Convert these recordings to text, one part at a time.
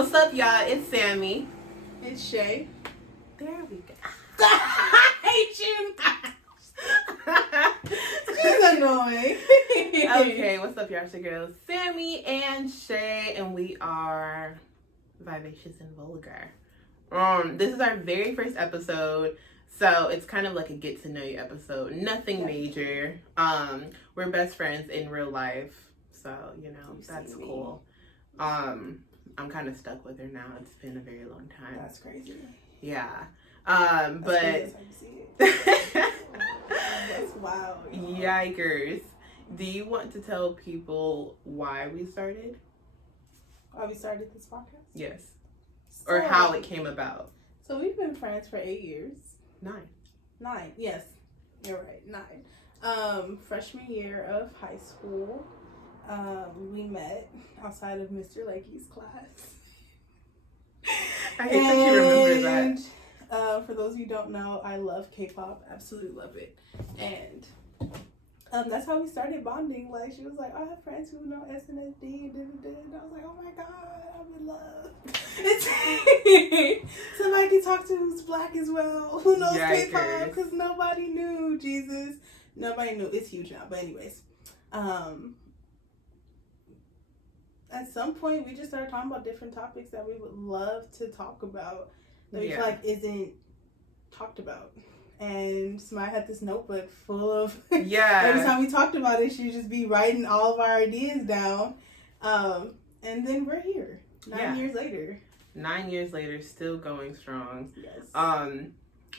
What's up, y'all? It's Sammy. It's Shay. There we go. I hate you. She's annoying. Okay, what's up, y'all? It's your girls, Sammy and Shay, and we are Vivacious and Vulgar. This is our very first episode, so it's kind of like a get to know you episode. Nothing major. We're best friends in real life, so that's cool. I'm kind of stuck with her now. It's been a very long time. That's crazy. Yeah. That's But that's how you see it. That's wild. Yikers. Do you want to tell people why we started? Why we started this podcast? Yes. Or how it came about. So we've been friends for 8 years. 9. Yes. You're right. 9. Freshman year of high school. We met outside of Mr. Lakey's class. I hate that you remember that. For those of you who don't know, I love K-pop. Absolutely love it. And that's how we started bonding. Like, she was like, I have friends who know SNSD. And I was like, oh my God, I'm in love. Somebody can talk to who's black as well. Who knows K-pop? Because nobody knew. Jesus. Nobody knew. It's huge now. But anyways. At some point, we just started talking about different topics that we would love to talk about that we feel like isn't talked about. And Smile had this notebook full of every time we talked about it, she would just be writing all of our ideas down. And then we're here 9 years later. 9 years later, still going strong.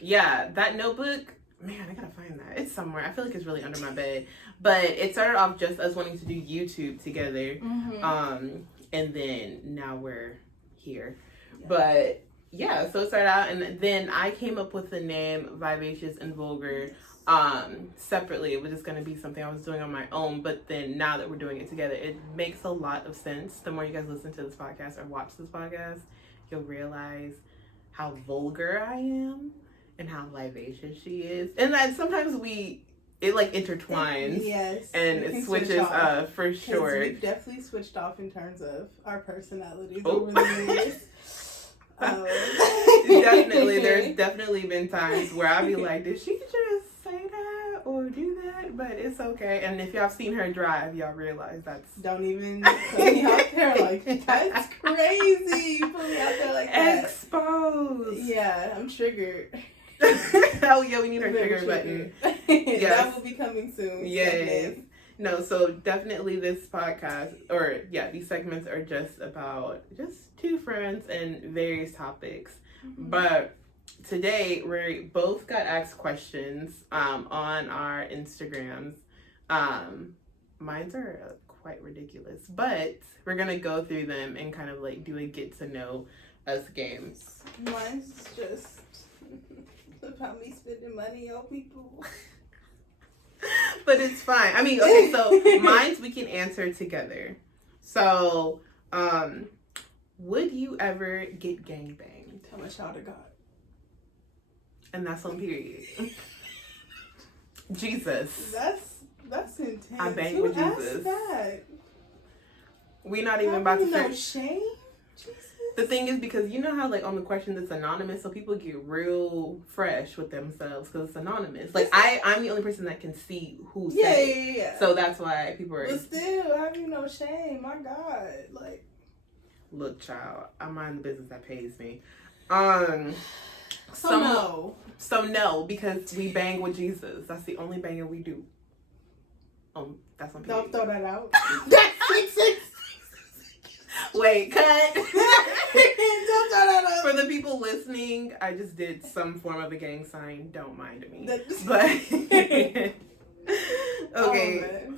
Yes. That notebook, man, I gotta find that. It's somewhere. I feel like it's really under my bed. But it started off just us wanting to do YouTube together. Mm-hmm. And then now we're here. Yeah. But yeah, so it started out, and then I came up with the name Vivacious and Vulgar separately. It was just gonna be something I was doing on my own. But then now that we're doing it together, it makes a lot of sense. The more you guys listen to this podcast or watch this podcast, you'll realize how vulgar I am and how vivacious she is. And that sometimes it like intertwines. Yes. And it switches for sure. We've definitely switched off in terms of our personalities over the years. Definitely. There's definitely been times where I'll be like, did she just say that or do that? But it's okay. And if y'all have seen her drive, y'all realize that's... Don't even put me out there like, that's crazy. Put me out there like that. Exposed. Yeah, I'm triggered. Oh yeah, we need our trigger button. Yes. That will be coming soon. Yes. No, so definitely this podcast, these segments are just about just two friends and various topics. Mm-hmm. But today we both got asked questions on our Instagrams. Mine's are quite ridiculous, but we're gonna go through them and kind of like do a get to know us games. Mine's just about me spending money on people. But it's fine. I mean, okay, so mine's we can answer together. So, would you ever get gangbanged? How much y'all got? And that's on period. Jesus. That's intense. I bang Who with asked Jesus. That? We're not even about to no search. shame? Jesus. The thing is, because you know how like on the question it's anonymous, so people get real fresh with themselves because it's anonymous. Like I'm the only person that can see who said it. Yeah. So that's why people are. But still, have you no shame? My God, like. Look, child, I mind the business that pays me. So no, because we bang with Jesus. That's the only banging we do. That's on. Don't throw that out. Wait, cut. Don't throw that out. For the people listening, I just did some form of a gang sign. Don't mind me. But okay.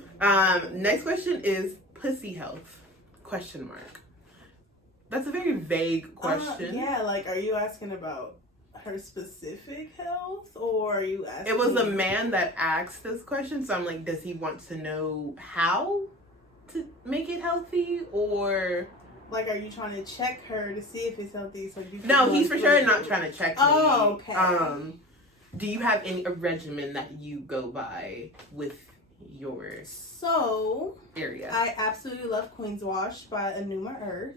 Next question is pussy health? ? That's a very vague question. Yeah, like, are you asking about her specific health, or are you asking? It was a man that asked this question, so I'm like, does he want to know how to make it healthy, or like, are you trying to check her to see if it's healthy? So you no, he's for sure not trying to check me. Oh, okay. Do you have a regimen that you go by with yours? So area. I absolutely love Queen's Wash by Enuma Earth.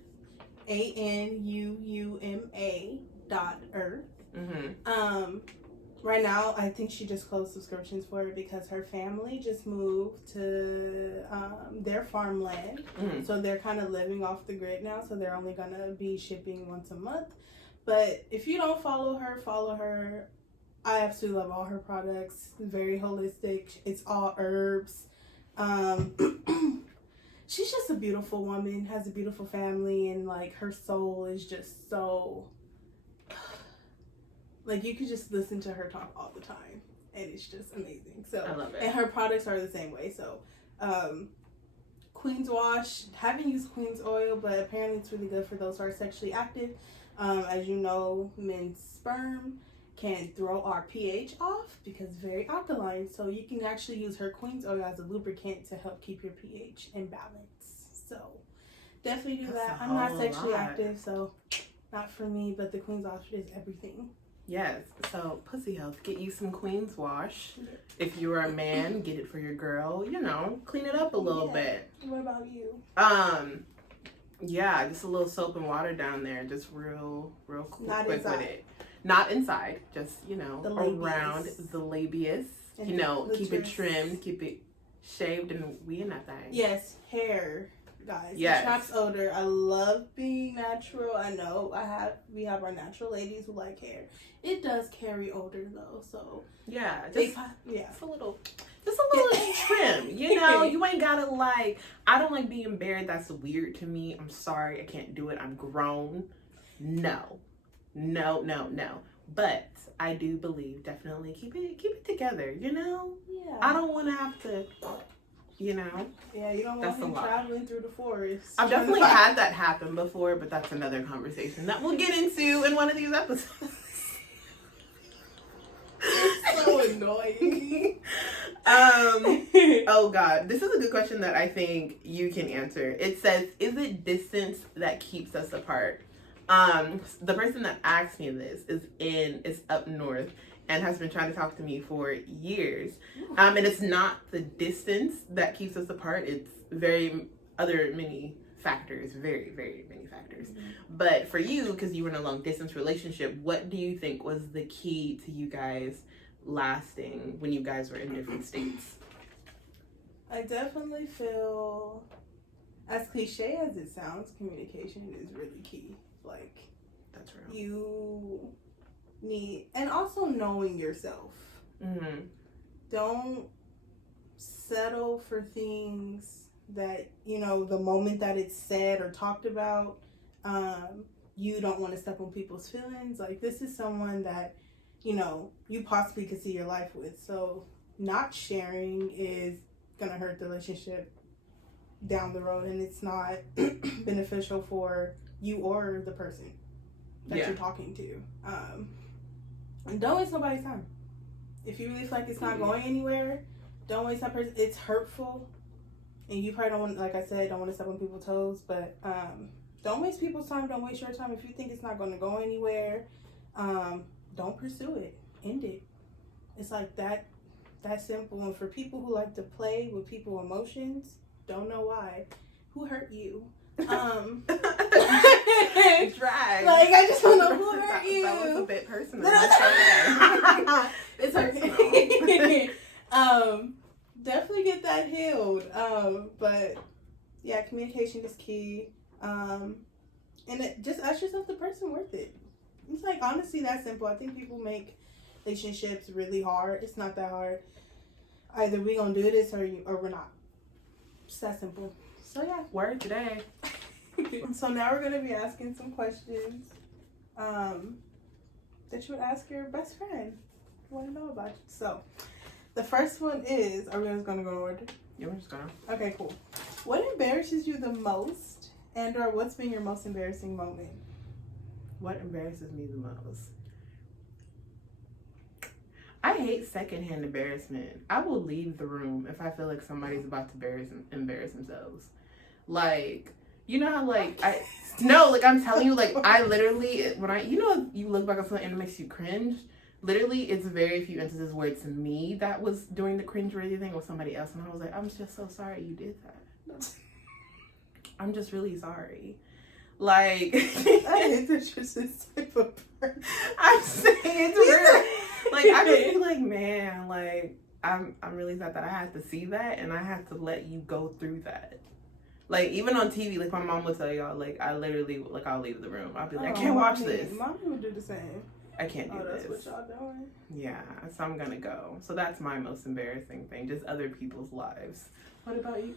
ANUUMA.earth. Right now, I think she just closed subscriptions for it because her family just moved to their farmland. So they're kind of living off the grid now. So they're only going to be shipping once a month. But if you don't follow her, follow her. I absolutely love all her products. Very holistic. It's all herbs. She's just a beautiful woman, has a beautiful family, and like her soul is just so... Like, you could just listen to her talk all the time, and it's just amazing. So I love it. And her products are the same way. So, Queen's Wash, haven't used Queen's Oil, but apparently it's really good for those who are sexually active. As you know, men's sperm can throw our pH off because it's very alkaline. So you can actually use her Queen's Oil as a lubricant to help keep your pH in balance. So definitely do that. I'm not sexually active, so not for me, but the Queen's Wash is everything. Yes, so pussy health, get you some Queen's Wash. If you're a man, get it for your girl, you know, clean it up a little bit. What about you? Yeah, just a little soap and water down there, just real quick with it. Not inside, just, you know, around the labius. And you know, keep it trimmed, keep it shaved, and we in that thing. Yes, hair. Guys, yes. It traps odor. I love being natural. I know we have our natural ladies who like hair. It does carry odor though, so yeah, just a little trim. You know, you ain't gotta like. I don't like being bared. That's weird to me. I'm sorry, I can't do it. I'm grown. No. But I do believe definitely keep it together. You know. Yeah. I don't want to have to. You know? Yeah, you don't want him traveling through the forest. I've definitely had that happen before, but that's another conversation that we'll get into in one of these episodes. It's so annoying. Oh God, this is a good question that I think you can answer. It says, is it distance that keeps us apart? The person that asked me this is up north and has been trying to talk to me for years. And it's not the distance that keeps us apart. It's many factors, very, very many factors. But for you, because you were in a long distance relationship, what do you think was the key to you guys lasting when you guys were in different states? I definitely feel, as cliche as it sounds, communication is really key. Like, that's real. You need, and also knowing yourself. Don't settle for things that, you know, the moment that it's said or talked about, you don't want to step on people's feelings. Like, this is someone that, you know, you possibly could see your life with. So not sharing is gonna hurt the relationship down the road, and it's not beneficial for you or the person that you're talking to. And don't waste nobody's time. If you really feel like it's not going anywhere, don't waste that person. It's hurtful, and you probably don't want, like I said, don't want to step on people's toes, but don't waste people's time. Don't waste your time. If you think it's not going to go anywhere, don't pursue it. End it. It's like that simple. And for people who like to play with people's emotions, don't know why. Who hurt you? Drag. Like, I just don't know who hurt you. That was a bit personal. It's okay. Definitely get that healed. But yeah, communication is key. And just ask yourself, the person worth it? It's like, honestly, that simple. I think people make relationships really hard. It's not that hard. Either we gonna do this or we're not. It's that simple. So yeah. Word today. So now we're gonna be asking some questions that you would ask your best friend. Want to know about you. So the first one is, are we just gonna go in order? Yeah, we're just gonna. Okay, cool. What embarrasses you the most, and/or what's been your most embarrassing moment? What embarrasses me the most? I hate secondhand embarrassment. I will leave the room if I feel like somebody's about to embarrass themselves. Like, you know how, like, I'm telling you, like, I literally, you look back on something and it makes you cringe. Literally, it's very few instances where it's me that was doing the cringe-worthy thing or somebody else. And I was like, I'm just so sorry you did that. I'm just really sorry. Like, I hate that you're this type of person. I'm saying it's real. Like, I just be like, man, like, I'm really sad that I had to see that, and I had to let you go through that. Like, even on TV, like, my mom would tell y'all, like, I literally, like, I'll leave the room. I'll be like, I can't watch this. Mommy would do the same. I can't do this. this. That's what y'all doing? Yeah, so I'm gonna go. So that's my most embarrassing thing, just other people's lives. What about you?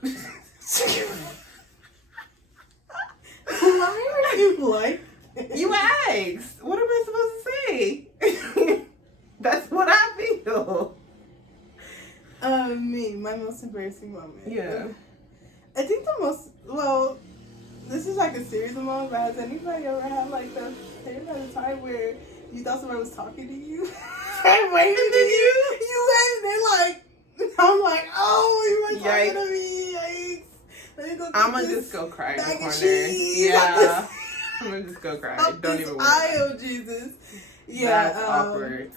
Why are you like this? You asked. What am I supposed to say? That's what I feel. My most embarrassing moment. Yeah. I think this is like a series of moments, but has anybody ever had like the time where you thought somebody was talking to you? And waving to you? You waved, they like, I'm like, oh, you were talking to me. Yikes. I'm gonna just go cry in the corner. Cheese. Yeah. I'm gonna just go cry. Don't even worry. Oh, Jesus. Yeah. That's awkward.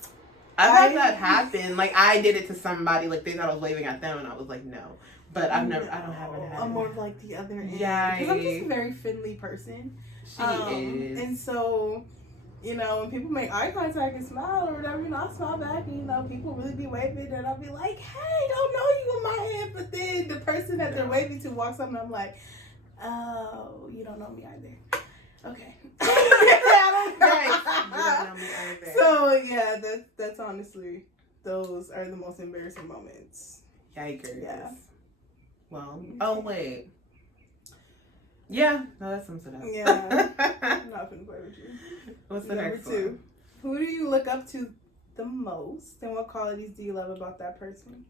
I've had that happen. Like, I did it to somebody, like, they thought I was waving at them, and I was like, no. But I haven't had it. I'm more of like the other end. Yeah. Because I'm just a very friendly person. She is. And so, you know, when people make eye contact and smile or whatever, you know, I smile back, and, you know, people really be waving, and I'll be like, hey, don't know you in my head. But then the person that they're waving to walks up, and I'm like, oh, you don't know me either. Okay. You don't know me either. So, yeah, that's honestly, those are the most embarrassing moments. Yikers. Yeah. Well, oh, wait. Yeah, no, that sums it up. Yeah. I'm not gonna play with you. What's the Number next 2. one? Who do you look up to the most, and what qualities do you love about that person?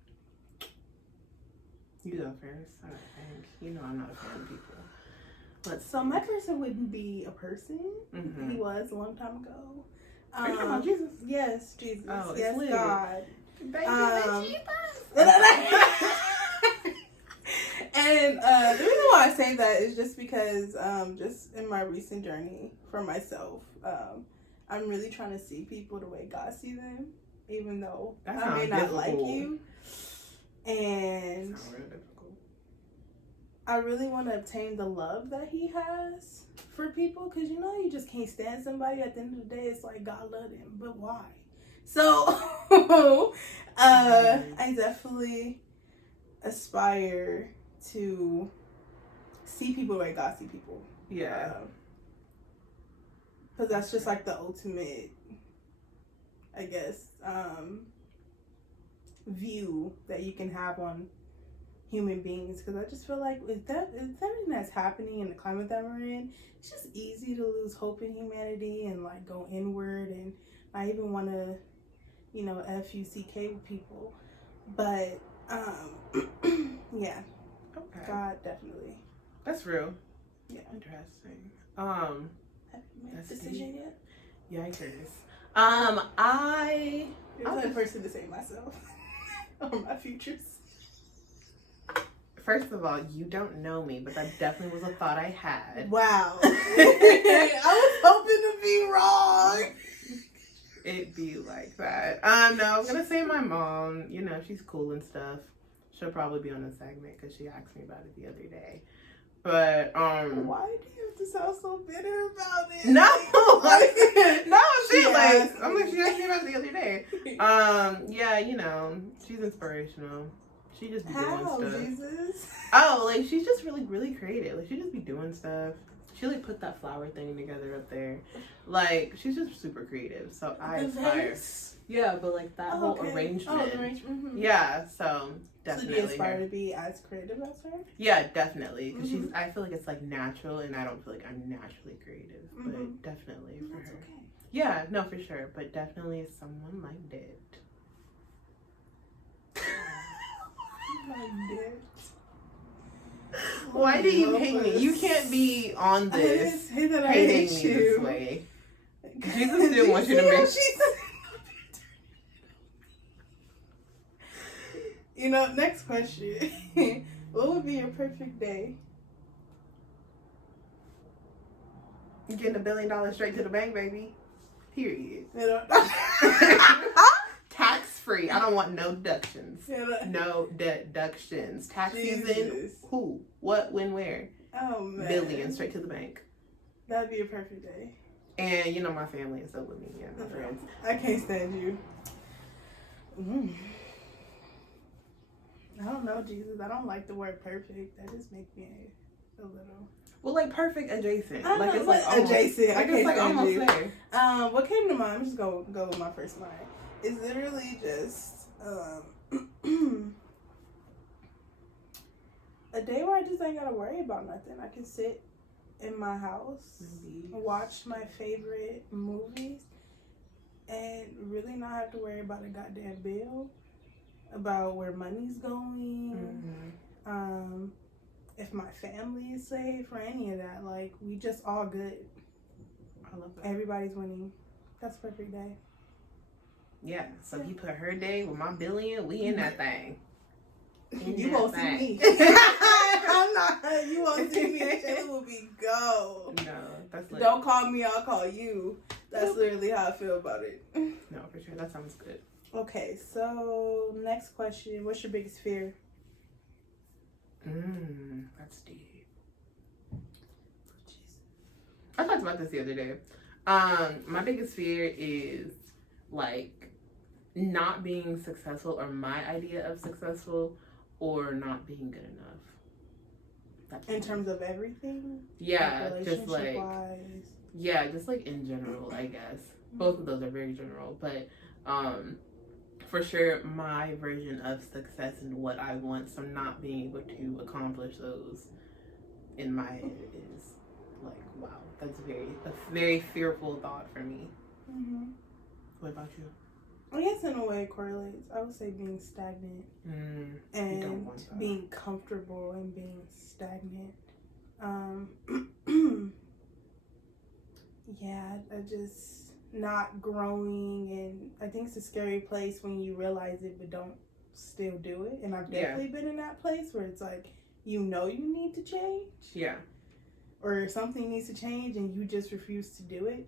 You go first. I think. You know I'm not a fan of people. So my person wouldn't be a person. Mm-hmm. He was a long time ago. Are you talking about Jesus? Yes, Jesus. Oh, yes, lit. God. Thank you, Jesus. And the reason why I say that is just because just in my recent journey for myself, I'm really trying to see people the way God sees them, even though I may not like you. And That's real difficult. I really want to obtain the love that He has for people, because you know you just can't stand somebody. At the end of the day, it's like God loved him, but why? So I definitely aspire to see people the way God see people. Yeah. Because that's just like the ultimate, I guess, view that you can have on human beings. Because I just feel like with everything that's happening in the climate that we're in, it's just easy to lose hope in humanity and like go inward, and I even want to, you know, F-U-C-K with people. But yeah. Okay. God, definitely. That's real. Yeah. Interesting. Have you made a That's decision yet? Yikers. You're the only person to say myself or my futures. First of all, you don't know me, but that definitely was a thought I had. Wow. I was hoping to be wrong. It be like that. No, I was gonna say my mom. You know, she's cool and stuff. She'll probably be on the segment because she asked me about it the other day. But why do you have to sound so bitter about it? No, no, She asked I'm like, she asked me about it the other day. Yeah, you know, she's inspirational. She just be doing stuff. Jesus? Oh, like she's just really, really creative. Like she just be doing stuff. She like put that flower thing together up there. Like she's just super creative. So I aspire. Yeah, but like that whole arrangement. Oh, the arrangement. Mm-hmm. Yeah, so definitely. So do you aspire to be as creative as her? Yeah, definitely. Because I feel like it's like natural, and I don't feel like I'm naturally creative. But definitely for her. Okay. Yeah, no, for sure. But definitely someone like it. Why do you hate me? You can't be on this hating me this way. Jesus didn't want you to make. You know, next question. What would be your perfect day? Getting $1 billion straight to the bank, baby. Period. Tax free. I don't want no deductions. No deductions. Tax season. Who? What? When? Where? Oh man. $1 billion straight to the bank. That'd be a perfect day. And, you know, my family is up with me, yeah, my friends. I can't stand you. I don't know, Jesus. I don't like the word perfect. That just makes me a little... Well, like, perfect adjacent. I like, know, it's like almost, adjacent. Like, it's like almost there. What came to mind? I'm just go with my first mind. It's literally just a day where I just ain't gotta worry about nothing. I can sit in my house, watch my favorite movies, and really not have to worry about a goddamn bill, about where money's going, if my family is safe or any of that. Like, we just all good. I love that. Everybody's winning. That's a perfect day. Yeah, so you put her day with my billion, we in that thing. You won't see me. I'm not. You won't see me. Shayla will be go. No, that's lit. Don't call me. I'll call you. That's literally how I feel about it. No, for sure. That sounds good. Okay, so next question. What's your biggest fear? That's deep. I talked about this the other day. My biggest fear is like not being successful, or my idea of successful, or not being good enough. That's in terms of everything? Yeah, like just like wise. Yeah, just like in general, I guess. Both of those are very general, but for sure my version of success and what I want, so not being able to accomplish those in my head is like, wow, that's a very fearful thought for me. What about you? I guess in a way it correlates. I would say being stagnant and being comfortable and being stagnant. Yeah, I just not growing, and I think it's a scary place when you realize it but don't still do it. And I've definitely been in that place where it's like, you know, you need to change. Yeah. Or something needs to change and you just refuse to do it.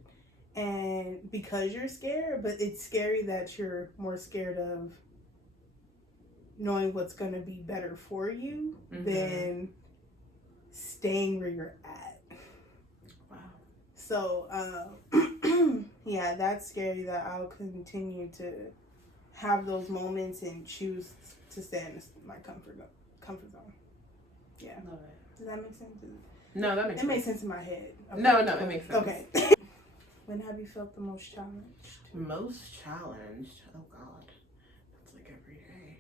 And because you're scared, but it's scary that you're more scared of knowing what's going to be better for you than staying where you're at. Wow. So, yeah, that's scary that I'll continue to have those moments and choose to stay in my comfort zone. Yeah. Love it. Does that make sense? No, that makes sense. It makes sense in my head. Okay. No, it makes sense. Okay. When have you felt the most challenged? Most challenged? Oh God, that's like every day.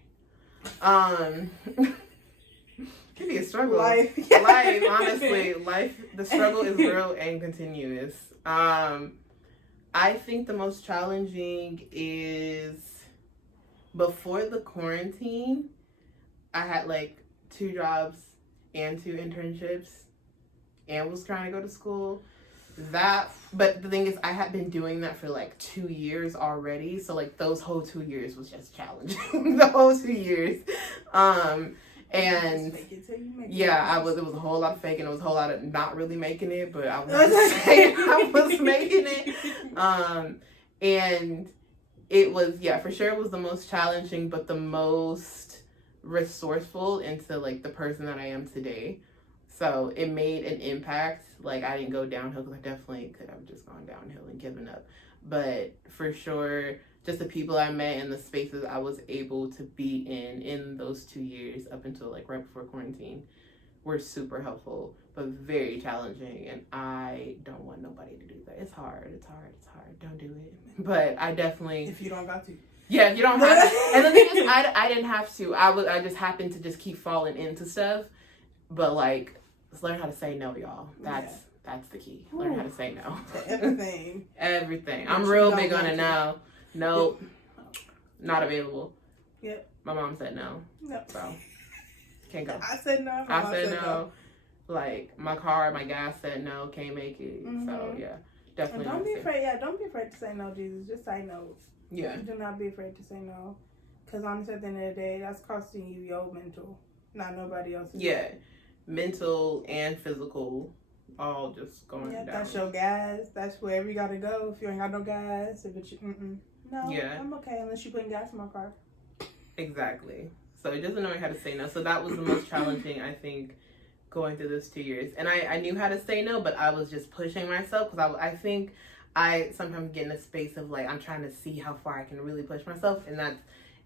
Can be a struggle. Life, honestly, the struggle is real and continuous. I think the most challenging is before the quarantine, I had like 2 jobs and 2 internships and was trying to go to school. But the thing is, I had been doing that for like 2 years already. So like those whole 2 years was just challenging. The whole 2 years. And yeah, it was a whole lot of faking. It was a whole lot of not really making it, but I was saying I was making it. And it was, for sure it was the most challenging, but the most resourceful into like the person that I am today. So it made an impact. Like, I didn't go downhill, because I definitely could have just gone downhill and given up. But for sure, just the people I met and the spaces I was able to be in those 2 years up until like right before quarantine were super helpful, but very challenging. And I don't want nobody to do that. It's hard. Don't do it. But I definitely... If you don't got to. Yeah, if you don't have to. And the thing is, I didn't have to. I just happened to just keep falling into stuff. But like... Just learn how to say no, y'all. That's the key. Learn how to say no. To everything. Everything. I'm real big on it now. Nope. Not available. Yep. My mom said no. Yep. So can't go. I said no. I said no. Like my car, my gas said no. Can't make it. So yeah, definitely. And don't be afraid. Yeah, don't be afraid to say no, Jesus. Just say no. Yeah. Do not be afraid to say no. Because honestly, at the end of the day, that's costing you your mental, not nobody else's. Yeah. Mental and physical, all just going down. That's your gas. That's wherever you gotta go. If you ain't got no gas, if it's no, I'm okay unless you putting gas in my car. Exactly. So just knowing how to say no. So that was the most challenging, I think, going through those 2 years. And I knew how to say no, but I was just pushing myself because I think I sometimes get in a space of like, I'm trying to see how far I can really push myself. And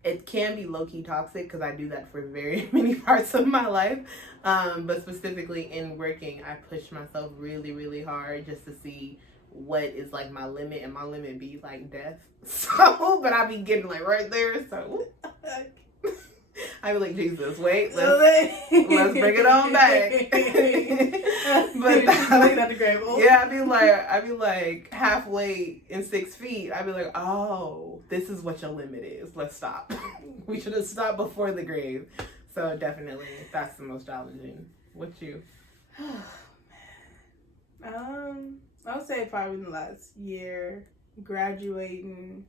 it can be low-key toxic because I do that for very many parts of my life. But specifically in working, I push myself really, really hard just to see what is like my limit, and my limit be like death. So, but I be getting like right there. So I be like, Jesus, wait, let's bring it on back. But at the grave. Yeah, I be like halfway in 6 feet. I be like, oh, this is what your limit is. Let's stop. We should have stopped before the grave. So definitely, that's the most challenging. What you? I would say probably in the last year, graduating,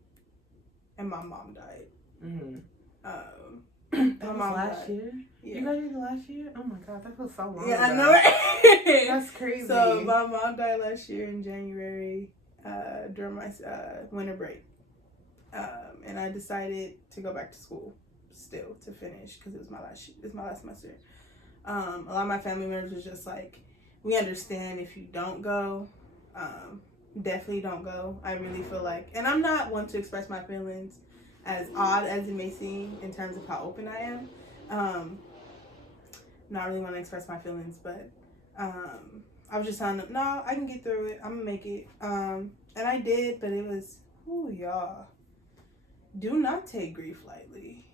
and my mom died. Mm-hmm. That was last year? Yeah. You graduated last year? Oh my God, that feels so long Yeah, ago. I know, right? That's crazy. So my mom died last year in January during my winter break. And I decided to go back to school still to finish because it was my last semester. A lot of my family members was just like, we understand if you don't go. Definitely don't go. I really feel like, and I'm not one to express my feelings, as odd as it may seem in terms of how open I am. Not really want to express my feelings, but I was just telling them, no, I can get through it. I'm gonna make it. And I did, but it was, ooh, y'all. Do not take grief lightly.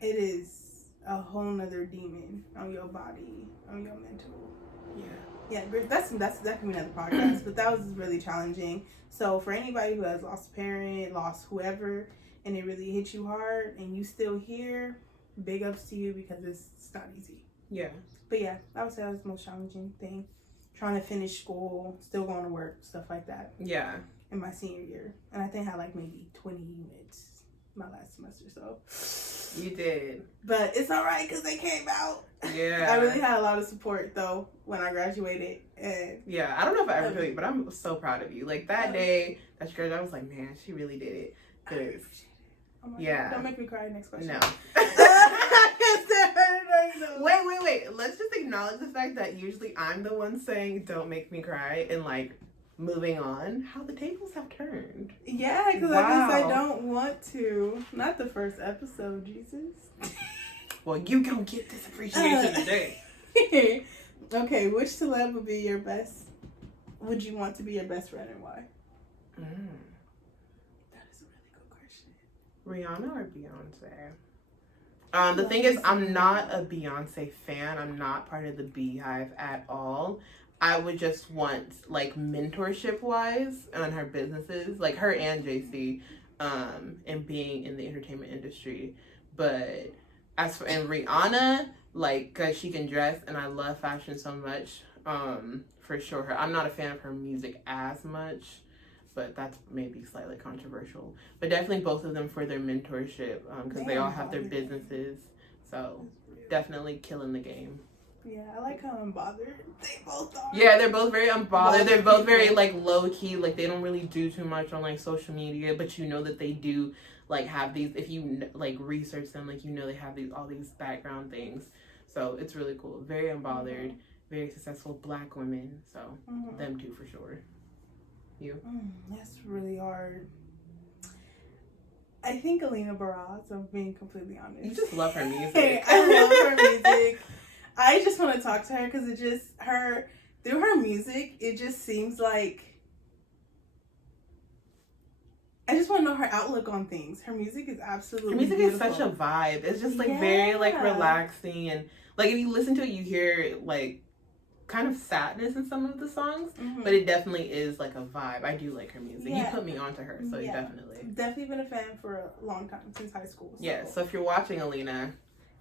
It is a whole nother demon on your body, on your mental. Yeah, that can be another podcast, but that was really challenging. So for anybody who has lost a parent, lost whoever, and it really hit you hard, and you still here, big ups to you because it's not easy. Yeah. But yeah, I would say that was the most challenging thing. Trying to finish school, still going to work, stuff like that. Yeah. In my senior year. And I think I had like maybe 20 units my last semester, so. You did. But it's all right because they came out. Yeah. I really had a lot of support though when I graduated. And yeah, I don't know if I ever told you, but I'm so proud of you. Like that day that you graduated, I was like, man, she really did it. Oh my yeah. God. Don't make me cry. Next question. No. Wait. Let's just acknowledge the fact that usually I'm the one saying, don't make me cry, and like moving on. How the tables have turned. Yeah, because I guess I don't want to. Not the first episode, Jesus. Well, you gonna get this appreciation today. Okay, which celeb would be your best? Would you want to be your best friend and why? That is a really good question. Rihanna or Beyonce? The thing is, I'm not a Beyonce fan. I'm not part of the Beehive at all. I would just want, like, mentorship-wise on her businesses, like her and JC, and being in the entertainment industry. But as for, and Rihanna, like, because she can dress, and I love fashion so much, for sure. I'm not a fan of her music as much, but that's maybe slightly controversial. But definitely both of them for their mentorship, because they all have their businesses. So definitely killing the game. Yeah, I like how unbothered they both are. Yeah, they're both very unbothered. They're both very, like, low-key. Like, they don't really do too much on, like, social media. But you know that they do, like, have these... If you, like, research them, like, you know they have all these background things. So it's really cool. Very unbothered. Very successful Black women. So them two for sure. You? That's really hard. I think Alina Baraz, I'm being completely honest. You just love her music. I love her music. I just want to talk to her because it just, through her music, it just seems like, I just want to know her outlook on things. Her music is absolutely beautiful. Is such a vibe. It's just, like, very, like, relaxing. And, like, if you listen to it, you hear, like, kind of sadness in some of the songs. But it definitely is, like, a vibe. I do like her music. Yeah. You put me onto her, so definitely. Definitely been a fan for a long time, since high school. So. Yeah, so if you're watching, Alina...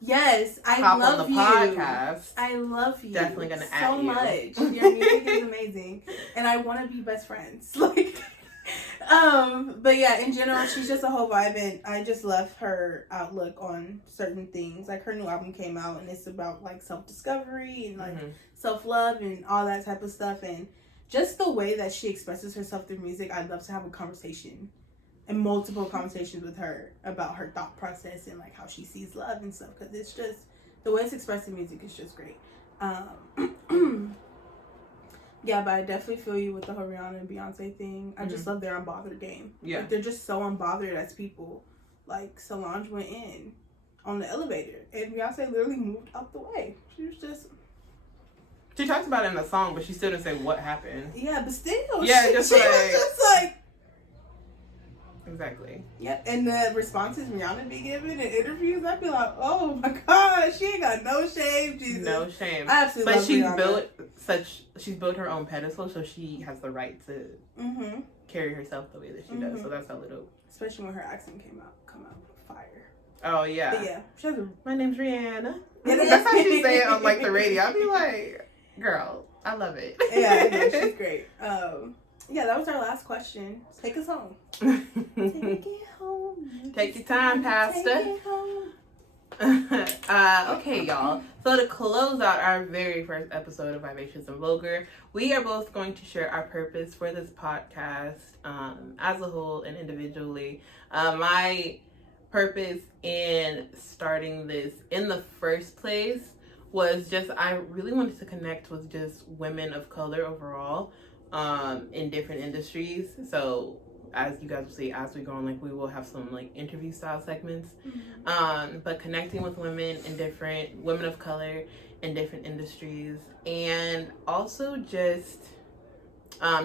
Yes, I love you. Podcast. I love you. Definitely gonna add so much. Your music is amazing, and I want to be best friends. Like, but yeah, in general, she's just a whole vibe, and I just love her outlook on certain things. Like her new album came out, and it's about like self-discovery and like self-love and all that type of stuff, and just the way that she expresses herself through music. I'd love to have a conversation. And multiple conversations with her about her thought process and like how she sees love and stuff, because it's just the way it's expressed in music is just great. Yeah, but I definitely feel you with the whole Rihanna and Beyonce thing. I just love their unbothered game. Yeah. Like, they're just so unbothered as people. Like, Solange went in on the elevator, and Beyonce literally moved out the way. She was just... She talks about it in the song, but she still didn't say what happened. Yeah, but still. Yeah, she was just like... Exactly. Yeah, and the responses Rihanna be giving in interviews, I'd be like, oh my god, she ain't got no shame, Jesus. No shame. I absolutely love Rihanna. She's built her own pedestal, so she has the right to carry herself the way that she does. So that's hella dope. Especially when her accent come out fire. Oh yeah. But yeah, my name's Rihanna. That's how she say it on like the radio. I'd be like, girl, I love it. Yeah, I know, she's great. Yeah, that was our last question. Take us home. Take it home. Take your time, Pastor. Take it home. Okay, y'all. So to close out our very first episode of Vivacious and Vulgar, we are both going to share our purpose for this podcast as a whole and individually. My purpose in starting this in the first place was just I really wanted to connect with just women of color overall. In different industries. So as you guys will see as we go on, like we will have some like interview style segments. But connecting with women of color in different industries, and also just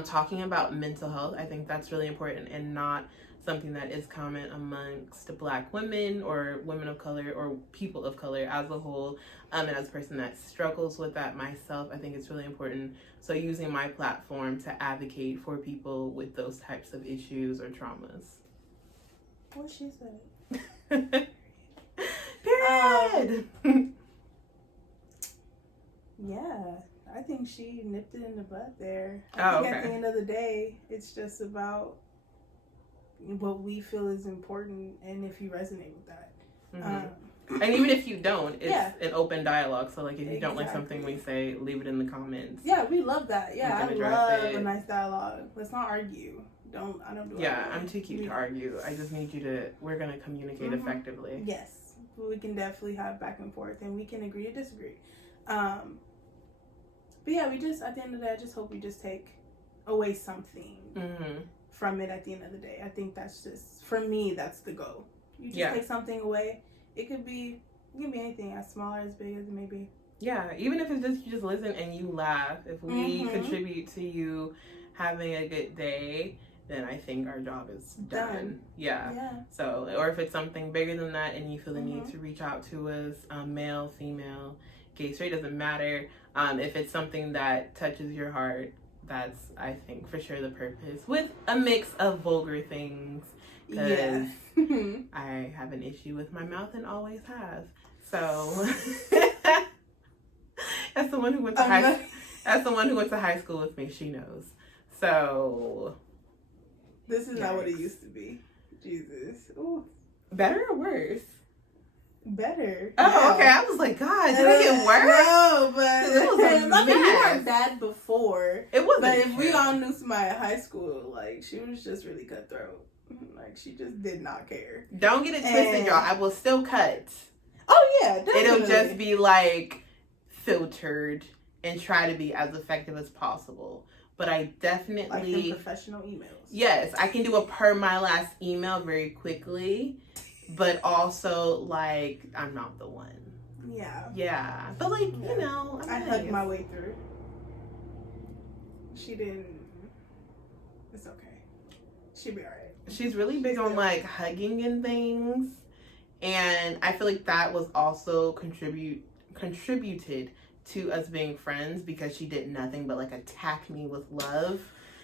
talking about mental health. I think that's really important and not something that is common amongst Black women or women of color or people of color as a whole. And as a person that struggles with that myself, I think it's really important. So using my platform to advocate for people with those types of issues or traumas. What she said. Period. Yeah, I think she nipped it in the bud there. I think at the end of the day, it's just about what we feel is important and if you resonate with that. And even if you don't, it's an open dialogue. So like if you don't like something we say, leave it in the comments. Yeah, we love that. Yeah, I love a nice dialogue. Let's not argue. I don't do it. Yeah, I'm too cute to argue. I just need you to, we're going to communicate effectively. Yes, we can definitely have back and forth and we can agree to disagree. But yeah, we just, at the end of the day, I just hope we just take away something from it at the end of the day. I think that's just, for me, that's the goal. You just take something away. It can be anything, as small or as big as it may be. Yeah, even if it's just you just listen and you laugh. If we contribute to you having a good day, then I think our job is done. Yeah. So, or if it's something bigger than that and you feel the need to reach out to us, male, female, gay, straight, doesn't matter. If it's something that touches your heart, that's, I think, for sure the purpose. With a mix of vulgar things. Because I have an issue with my mouth and always have. So as someone who went to high school with me, she knows. So this is not what it used to be. Jesus. Ooh. Better or worse? Better. Oh, okay. I was like, God, did I get worse? No, but you weren't bad before. It wasn't. But if we all knew somebody at high school, like, she was just really cutthroat. Like, she just did not care. Don't get it twisted, y'all. I will still cut. Oh, yeah, definitely. It'll just be, like, filtered and try to be as effective as possible. But I definitely... Like the professional emails. Yes, I can do a per my last email very quickly. But also, like, I'm not the one. Yeah. Yeah. But, like, you know... I hugged my way through. She didn't... It's okay. She'll be alright. She's really big on like hugging and things, and I feel like that was also contributed to us being friends because she did nothing but like attack me with love.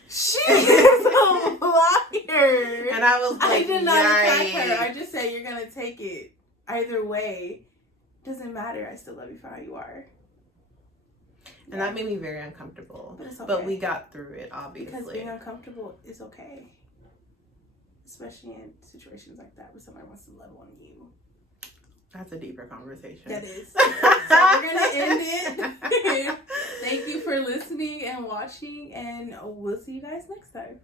She is a liar. And I was like, I did not attack her. I just said you're gonna take it either way. Doesn't matter. I still love you for how you are. And that made me very uncomfortable. But it's okay. But we got through it, obviously. Because being uncomfortable is okay. Especially in situations like that where somebody wants to love on you. That's a deeper conversation. That is. So we're going to end it. Thank you for listening and watching, and we'll see you guys next time.